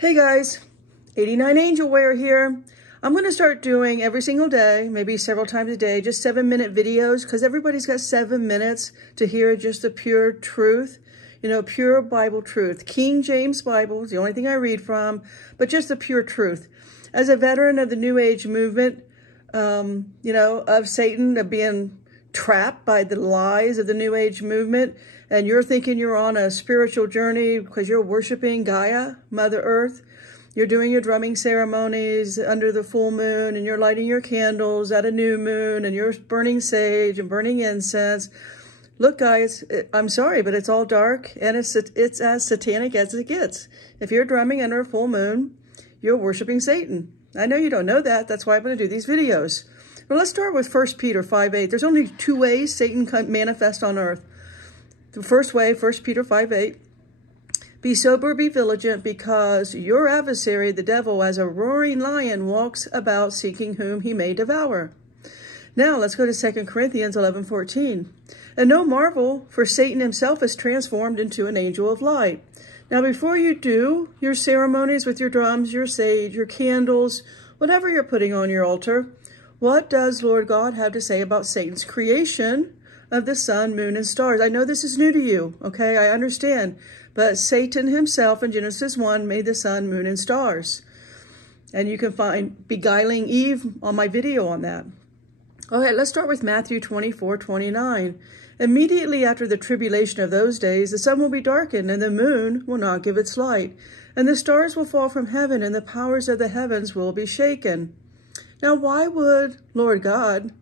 Hey guys, 89Angelware here. I'm going to start doing every single day, maybe several times a day, just 7-minute videos because everybody's got 7 minutes to hear just the pure truth, pure Bible truth. King James Bible is the only thing I read from, but just the pure truth. As a veteran of the New Age movement, of Satan, of being trapped by the lies of the New Age movement, and you're thinking you're on a spiritual journey because you're worshiping Gaia, Mother Earth. You're doing your drumming ceremonies under the full moon, and you're lighting your candles at a new moon, and you're burning sage and burning incense. Look, guys, I'm sorry, but it's all dark, and it's as satanic as it gets. If you're drumming under a full moon, you're worshiping Satan. I know you don't know that. That's why I'm going to do these videos. Well, let's start with 1 Peter 5:8. There's only 2 ways Satan can manifest on earth. The first way, 1 Peter 5:8, be sober, be vigilant, because your adversary, the devil, as a roaring lion, walks about seeking whom he may devour. Now, let's go to 2 Corinthians 11:14. And no marvel, for Satan himself is transformed into an angel of light. Now, before you do your ceremonies with your drums, your sage, your candles, whatever you're putting on your altar, what does Lord God have to say about Satan's creation of the sun, moon, and stars? I know this is new to you, okay? I understand. But Satan himself in Genesis 1 made the sun, moon, and stars. And you can find Beguiling Eve on my video on that. All right, let's start with Matthew 24:29. Immediately after the tribulation of those days, the sun will be darkened, and the moon will not give its light, and the stars will fall from heaven, and the powers of the heavens will be shaken. Now, why would Lord God,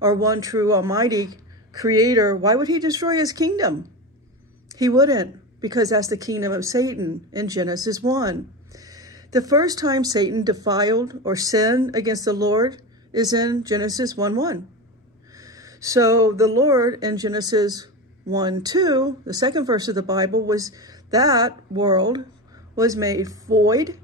our one true almighty creator, why would he destroy his kingdom? He wouldn't, because that's the kingdom of Satan in Genesis 1. The first time Satan defiled or sinned against the Lord is in Genesis 1:1. So the Lord in Genesis 1:2, the second verse of the Bible, was that world was made void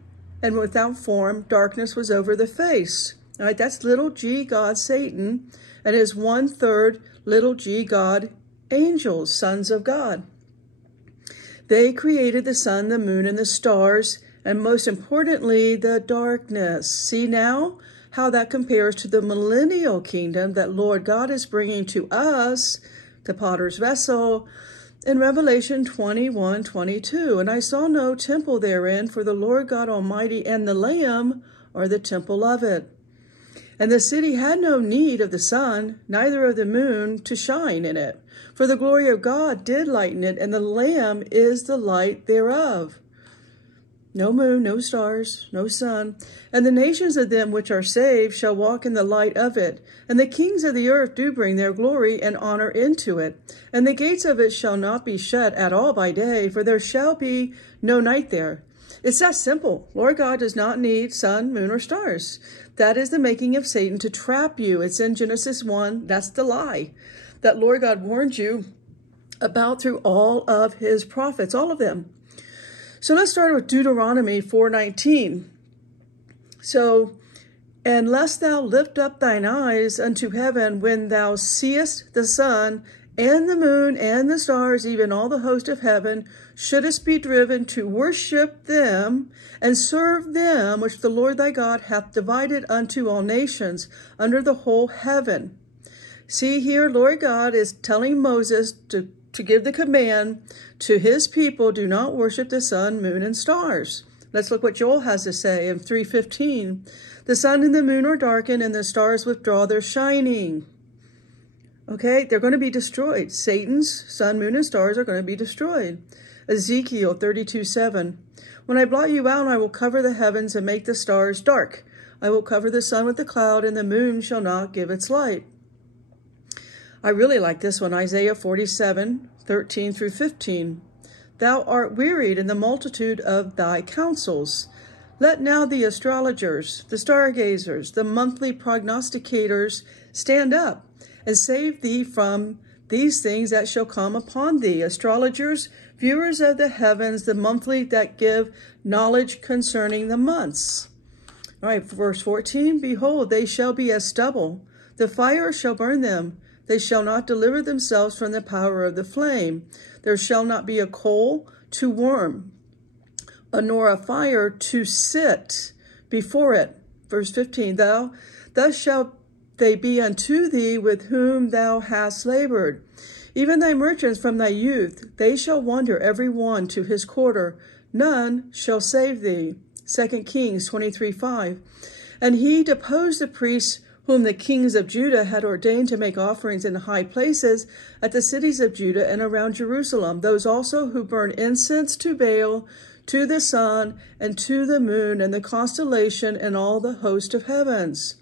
and without form, darkness was over the face. All right, that's little g God Satan and his 1/3 little g God angels, sons of God. They created the sun, the moon, and the stars, and most importantly, the darkness. See now how that compares to the millennial kingdom that Lord God is bringing to us, the potter's vessel, in Revelation 21:22. And I saw no temple therein, for the Lord God Almighty and the Lamb are the temple of it. And the city had no need of the sun, neither of the moon, to shine in it. For the glory of God did lighten it, and the Lamb is the light thereof. No moon, no stars, no sun. And the nations of them which are saved shall walk in the light of it. And the kings of the earth do bring their glory and honor into it. And the gates of it shall not be shut at all by day, for there shall be no night there. It's that simple. Lord God does not need sun, moon, or stars. That is the making of Satan to trap you. It's in Genesis 1. That's the lie that Lord God warned you about through all of his prophets, all of them. So let's start with Deuteronomy 4:19. So, and lest thou lift up thine eyes unto heaven when thou seest the sun and the moon and the stars, even all the host of heaven, shouldest be driven to worship them and serve them, which the Lord thy God hath divided unto all nations under the whole heaven. See here, Lord God is telling Moses to give the command to his people, do not worship the sun, moon, and stars. Let's look what Joel has to say in 3:15. The sun and the moon are darkened, and the stars withdraw their shining. Okay, they're going to be destroyed. Satan's sun, moon, and stars are going to be destroyed. Ezekiel 32:7. When I blot you out, I will cover the heavens and make the stars dark. I will cover the sun with a cloud, and the moon shall not give its light. I really like this one, Isaiah 47:13 through 15. Thou art wearied in the multitude of thy counsels. Let now the astrologers, the stargazers, the monthly prognosticators stand up and save thee from these things that shall come upon thee. Astrologers, viewers of the heavens, the monthly that give knowledge concerning the months. All right, verse 14, behold, they shall be as stubble. The fire shall burn them. They shall not deliver themselves from the power of the flame. There shall not be a coal to warm, nor a fire to sit before it. Verse 15, thus shall they be unto thee with whom thou hast labored. Even thy merchants from thy youth, they shall wander every one to his quarter. None shall save thee. 2 Kings 23:5. And he deposed the priests whom the kings of Judah had ordained to make offerings in high places at the cities of Judah and around Jerusalem, those also who burn incense to Baal, to the sun, and to the moon, and the constellation, and all the host of heavens.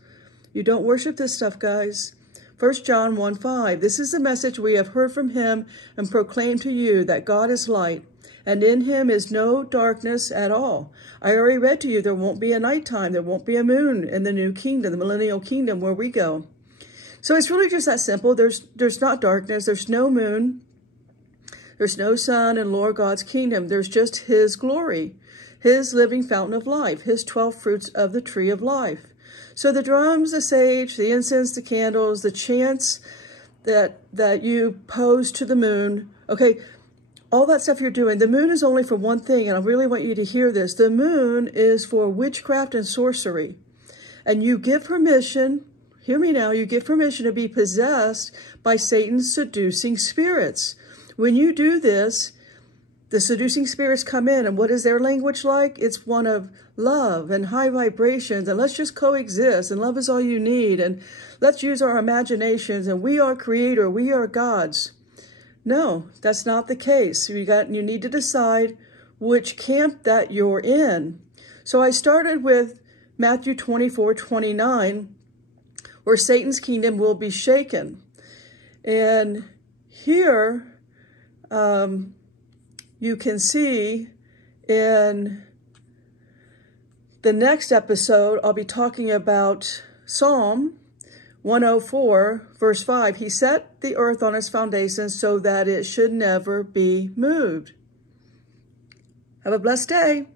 You don't worship this stuff, guys. 1 John 1:5, this is the message we have heard from him and proclaimed to you, that God is light, and in him is no darkness at all. I already read to you, there won't be a nighttime, there won't be a moon in the new kingdom, the millennial kingdom where we go. So it's really just that simple. There's not darkness, there's no moon, there's no sun in Lord God's kingdom. There's just his glory, his living fountain of life, his 12 fruits of the tree of life. So the drums, the sage, the incense, the candles, the chants that you pose to the moon, okay, all that stuff you're doing, the moon is only for one thing, and I really want you to hear this. The moon is for witchcraft and sorcery. And you give permission, hear me now, you give permission to be possessed by Satan's seducing spirits. When you do this, the seducing spirits come in, and what is their language like? It's one of love and high vibrations, and let's just coexist, and love is all you need, and let's use our imaginations, and we are creator, we are gods. No, that's not the case. You need to decide which camp that you're in. So I started with Matthew 24:29, where Satan's kingdom will be shaken. And here, you can see in the next episode, I'll be talking about Psalm 104, verse 5. He set the earth on its foundations so that it should never be moved. Have a blessed day.